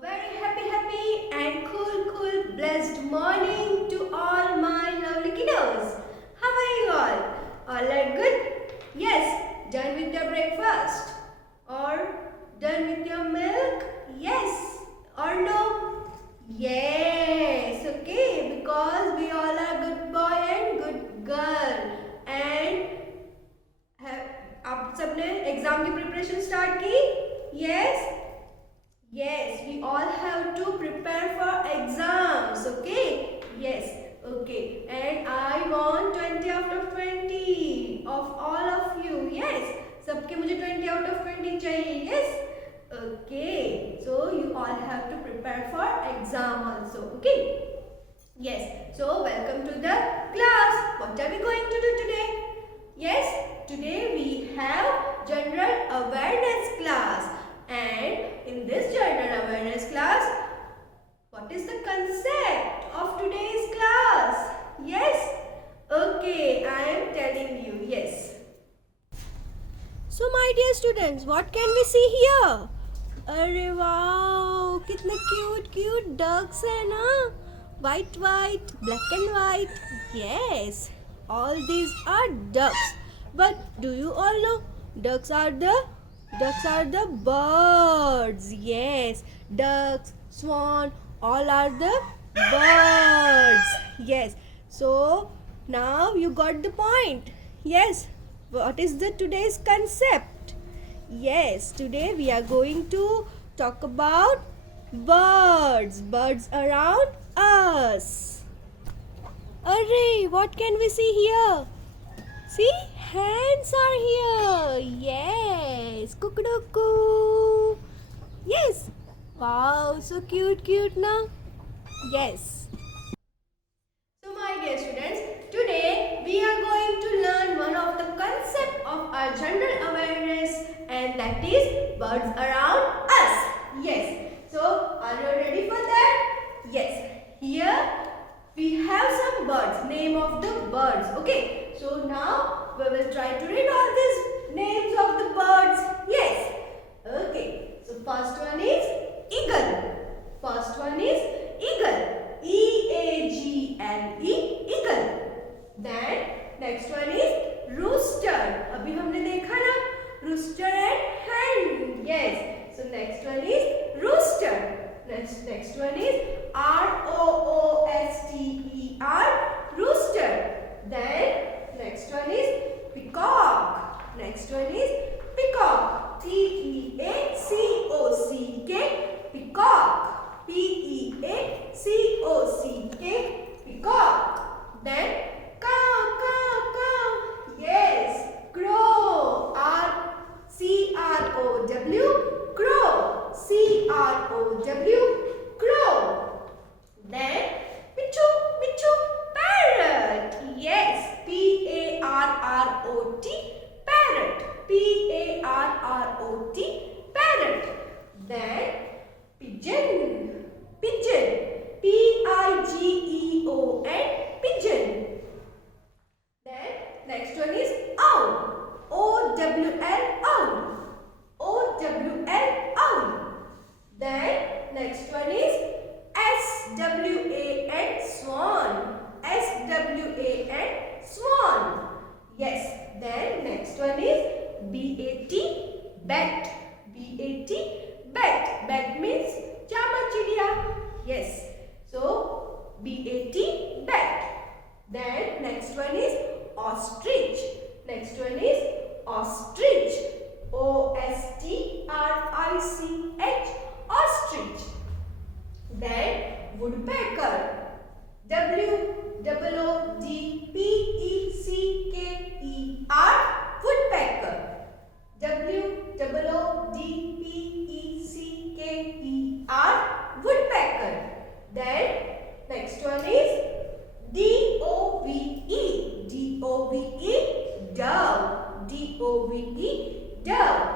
Very happy and cool, blessed morning to all my lovely kiddos. How are you all? All are good? Yes, done with your breakfast? Or done with your milk? Yes or no? Yes, okay, because we all are good boy and good girl. And आप सबने exam की preparation start की? Yes. Yes, we all have to prepare for exams, okay? Yes, okay. And I want 20 out of 20 of all of you. Yes, सबके मुझे 20 out of 20 चाहिए. Yes, okay. So you all have to prepare for exam also, okay? Yes, so welcome to the class. What are we going to do today? Yes, today we have general awareness class. And in this general awareness class, what is the concept of today's class? Yes? Okay, I am telling you. Yes. So my dear students, what can we see here? अरे wow, कितने cute ducks हैं ना? White, black and white. Yes, all these are ducks. But do you all know ducks are the birds. Yes, ducks, swan, all are the birds. Yes, so now you got the point. Yes, what is the today's concept? Yes, today we are going to talk about birds around us. Array, what can we see here? See, hens are here. Yes, cuckoo. Yes. Wow, so cute na? Yes. So my dear students, today we are going to learn one of the concept of our general awareness, and that is birds around us. Yes. So are you ready for that? Yes. Here we have some birds, name of the birds. Okay. So now we will try to read all these names of the birds. Yes. Okay. So first one is eagle. First one is eagle. E-A-G-L-E, eagle. Then next one is rooster. अभी हमने देखा ना, rooster and hen. Yes. So next one is rooster. Next one is R-O-O-S-T-E-R, rooster. Then next one is peacock. Next one is peacock. P-E-A-C-O-C-K, peacock. P-E-A-C-O-C-K, peacock. Then cow. Yes, crow. C-R-O-W, crow. C-R-O-W, crow. Then pichu, parrot. Yes, P-A-R-R-O-T, parrot. P-A-R-R-O-T, parrot. Then pigeon. P-I-G-E-O-N, pigeon. Then next one is owl. O-W-L, owl. O-W-L, owl. Then next one is S-W-A-N, swan. S-W-A-N, swan. Yes. Then next one is B-A-T, bat. B-A-T, bat. Bat means chamachidiya. Yes. So B-A-T, bat. Then next one is ostrich. Next one is ostrich. O-S-T-R-I-C-H, ostrich. Then woodpecker. W-O-O-D-P-E-C-K-E-R, woodpecker. W-O-O-D-P-E-C-K-E-R, woodpecker. Then next one is D-O-V-E. D-O-V-E, dove. D-O-V-E, dove.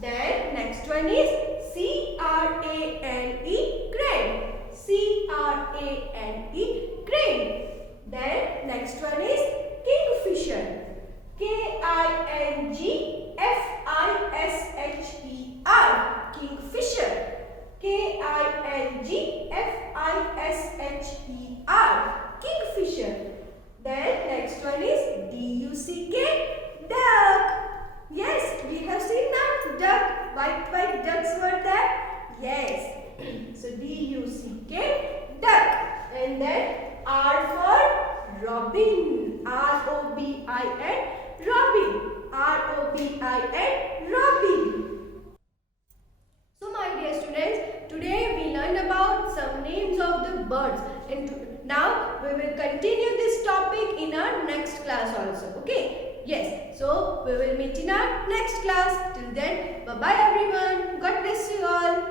Then next one is C-R-A-N-E, crane. C-R-A-N-E, crane. Then next one is kingfisher. K-I-N-G-F-I-S-H-E-R, kingfisher. K-I-N K-I-N-G-F-I-S-H-E-R. Kingfisher. Then next one is D-U-C-K. Duck. Yes, we have seen now duck. White ducks were there. Yes. So D-U-C-K. Duck. And then R for Robin. R-O-B-I-N. Robin. R-O-B-I-N. Robin. So my dear students, today we learned about some names of the birds, and now we will continue this topic in our next class also. Okay? Yes. So we will meet in our next class. Till then, bye bye everyone. God bless you all.